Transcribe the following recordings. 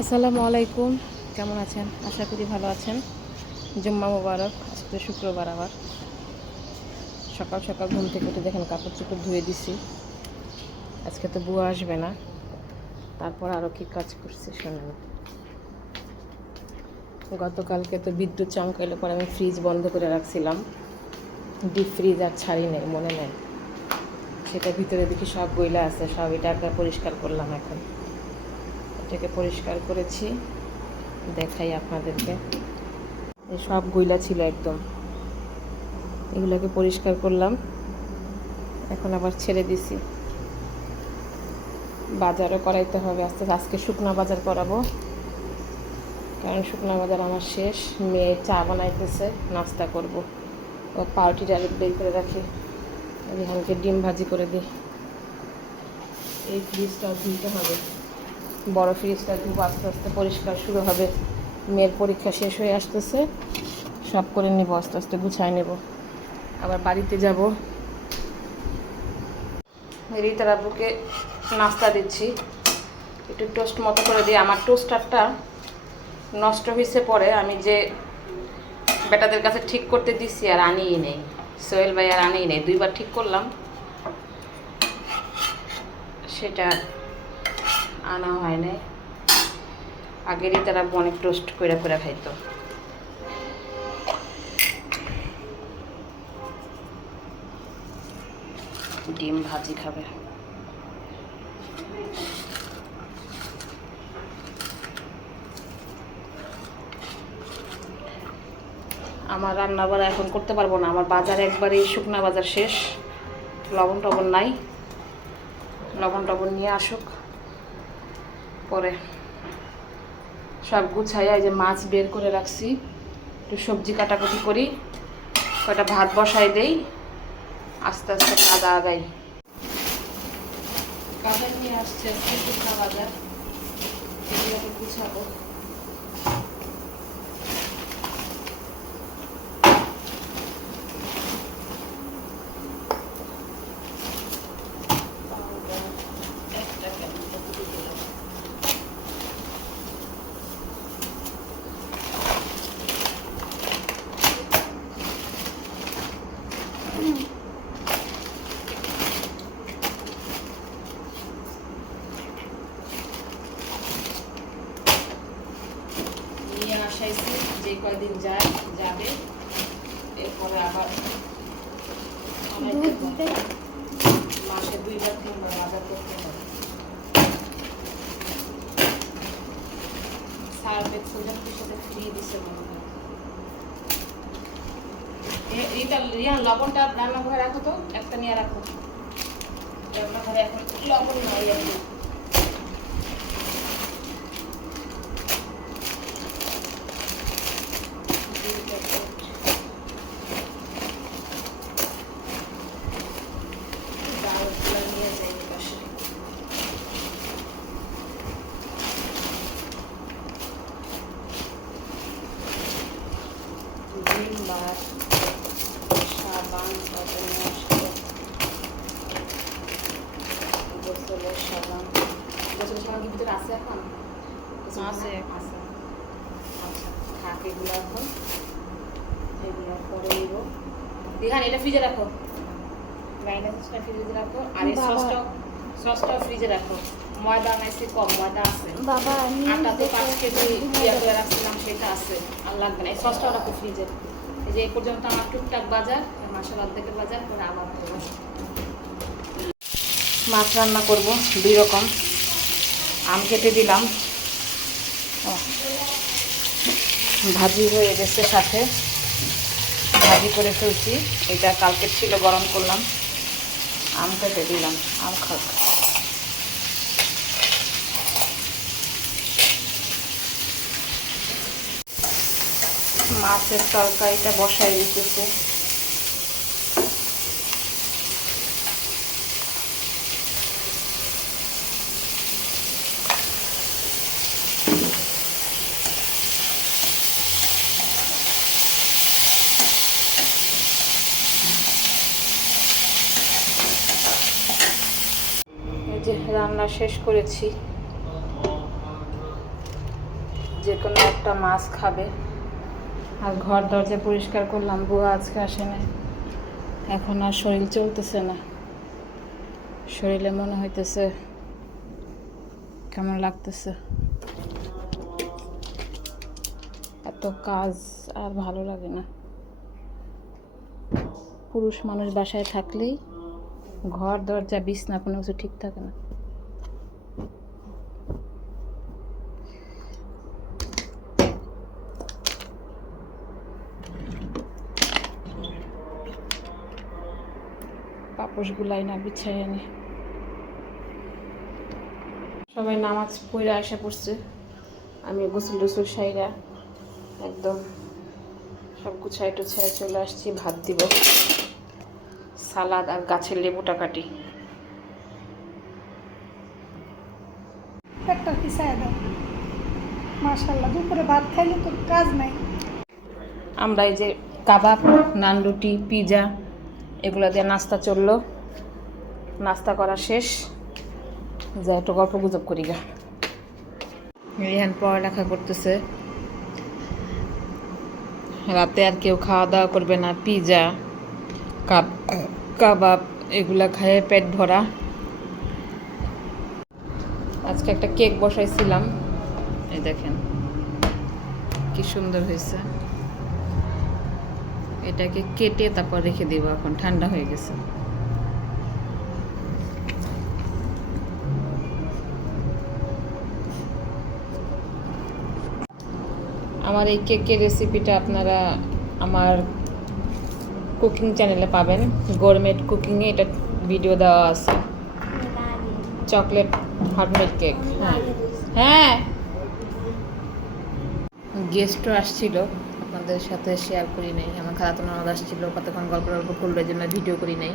আসসালামু আলাইকুম। কেমন আছেন? আশা করি ভালো আছেন। জুম্মা মুবারক আজকে শুক্রবার আবার। সকাল সকাল ঘুম থেকে উঠে দেখেন কাপড় চোপড় ধুয়ে দিছি। আজকে তো বুয়া আসবে না। তারপর আরও কি কাজ করছি শোনেন। গতকালকে তো বিদ্যুৎ চমকাইলে পরে আমি ফ্রিজ বন্ধ করে রাখছিলাম। ডিপ ফ্রিজ আর ছাড়ি নেই, মনে নেই। সেটা ভিতরে দেখি সব গইলা আছে, সব এটাকে পরিষ্কার করলাম এখন। এটাকে পরিষ্কার করেছি। দেখাই আপনাদেরকে। এই সব গইলা ছিল একদম। এগুলোকে পরিষ্কার করলাম। এখন আবার ছেড়ে দিছি। বাজারও করাইতে হবে। আস্তে আজকে শুকনা বাজার করাবো। কারণ শুকনা বাজার আমার শেষ। মেয়ে চা বানাইতেছে, নাস্তা করব। ও পাউরুটিটা বের করে রাখি। রিহানকে ডিম ভাজি করে দিই। এই ফ্রিজটাও ধুইতে হবে। বড় ফ্রিজটা ধুব, আস্তে আস্তে পরিষ্কার শুরু হবে। মেয়ের পরীক্ষা শেষ হয়ে আসতেছে। সব করে নেব, আস্তে আস্তে গুছায় নেব। আবার বাড়িতে যাব। রিতার আব্বুকে নাস্তা দিচ্ছি। একটু টোস্ট মতো করে দিই। আমার টোস্টারটা নষ্ট হয়েছে পরে আমি যে বেটাদের কাছে ঠিক করতে দিচ্ছি আর আনিই নেই। সোহেল ভাই আর আনিই নেই। দুইবার ঠিক করলাম। সেটা আনা হয় নাই। আগেরই তারা অনেক টোস্ট করে করে খাইতো। ডিম ভাজি খাবে। আমার রান্না বাড়া এখন করতে পারব না। আমার বাজার একবারেই শুকনা বাজার শেষ। লবণ টবণ নাই। লবণ টবণ নিয়ে আসুক। পরে সব গুছাইয়া এই যে মাছ বের করে রাখছি। একটু সবজি কাটাকুটি করি, কয়টা ভাত বসাই দেই, আস্তে আস্তে কাদা আগাই কাদা নিয়ে আসছে খাওয়া যায় গুছাবো একটা কেমন দিলাম নিয়ে আসাইছি যে কয়দিন যায় যাবে। এরপরে আবার মাসে দুইবার তিনবার বাজার করতে হবে। সার্ভেট সুজন সাথে ফ্রি দিছে মনে হয়। এইটা রিয়ান লবণটা রান্নাঘরে রাখো তো, একটা নিয়ে রাখো রান্নাঘরে এখন লবণ নাই আর কি। দুই প্যাকেট। ডালগুলো নিয়ে যাই এই পাশে। ভিম বার সাবান তারপর গোসলের সাবান গোসলের সাবান কি ভিতরে আছে এখন আছে। আছে আচ্ছা থাক এগুলো এখন এগুলো পরে নিব দিহান এটা ফ্রিজে রাখো মাইনাসটা ফ্রিজে রাখো আর এই। সসটা সসটা ফ্রিজে রাখো ময়দা নাইছে কম ময়দা আছে বাবা আটা তো পাঁচ কেজি ইয়া করে রাখছিলাম সেটা আছে আর লাগবে না এই সসটাও রাখো ফ্রিজে যে পর্যন্ত আমার টুকটাক বাজার মাসাল অর্ধেকের বাজার করে আবার মাছ রান্না করব দুই রকম। আম কেটে দিলাম। ভাজি হয়ে গেছে সাথে। ভাজি করে ফেলছি। এটা কালকে ছিল, গরম করলাম। আম কেটে দিলাম। আম খাক মাছের তরকারিটা বসাই দিতেছে। রান্না শেষ করেছি। যে কোনো একটা মাছ খাবে। আর ঘর দরজা পরিষ্কার করলাম, বুয়া আজকে আসে না এখন আর শরীর চলতেছে না। শরীরে মনে হইতেছে কেমন লাগতেছে। এত কাজ আর ভালো লাগে না। পুরুষ মানুষ বাসায় থাকলেই ঘর দরজা, বিছনা কোনো কিছু ঠিক থাকে না। পাপোশ গুলাই না বিছাই আনি সবাই নামাজ পড়ে আসা পড়ছে। আমি গোসল টুসুল সাইরা একদম সব গুছাই টুছাই চলে আসছি ভাত দিব। সালাদ আর গাছের লেবুটা কাটি একটা পিছায় দাও। মাশাল্লাহ দুপুরে ভাত খাইলে তো কাজ নাই। আমরা এই যে কাবাব নান রুটি পিজা এগুলো দিয়ে নাস্তা চলল। নাস্তা করা শেষ। যা একটু গল্প গুজব করি গা। রিহান পড়ালেখা করতেছে। রাতে আর কেউ খাওয়া দাওয়া করবে না, পিজা, কাব, কাবাব এগুলা খায় পেট ভরা। আজকে একটা কেক বসাইছিলাম। এই দেখেন, কি সুন্দর হয়েছে। এটাকে কেটে তারপর রেখে দেব এখন, ঠান্ডা হয়ে গেছে। আমার এই কেকের রেসিপিটা আপনারা আমার কুকিং চ্যানেলে পাবেন। গোরমেট কুকিংয়ে এটা ভিডিও দেওয়া আছে। চকলেট হটমেড কেক হ্যাঁ। হ্যাঁ। গেস্টও আসছিল। আপনাদের সাথে শেয়ার করি নাই। আমার খালাতো ননদ আসছিল কতক্ষণ গল্প গল্প করল এই জন্য ভিডিও করি নাই।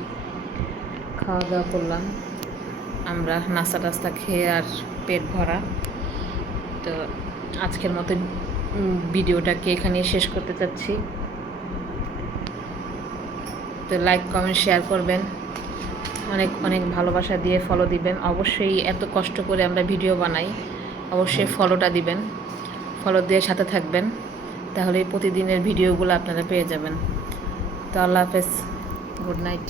খাওয়া দাওয়া করলাম। আমরা নাস্তা টাস্তা খেয়ে আর পেট ভরা। তো আজকের মতো ভিডিওটাকে এখানে শেষ করতে চাচ্ছি। তো লাইক কমেন্ট শেয়ার করবেন। অনেক অনেক ভালোবাসা দিয়ে ফলো দিবেন। অবশ্যই এত কষ্ট করে আমরা ভিডিও বানাই। অবশ্যই ফলোটা দিবেন। ফলো দিয়ে সাথে থাকবেন। তাহলে প্রতিদিনের ভিডিওগুলো আপনারা পেয়ে যাবেন। তো আল্লাহ হাফেজ। Good night.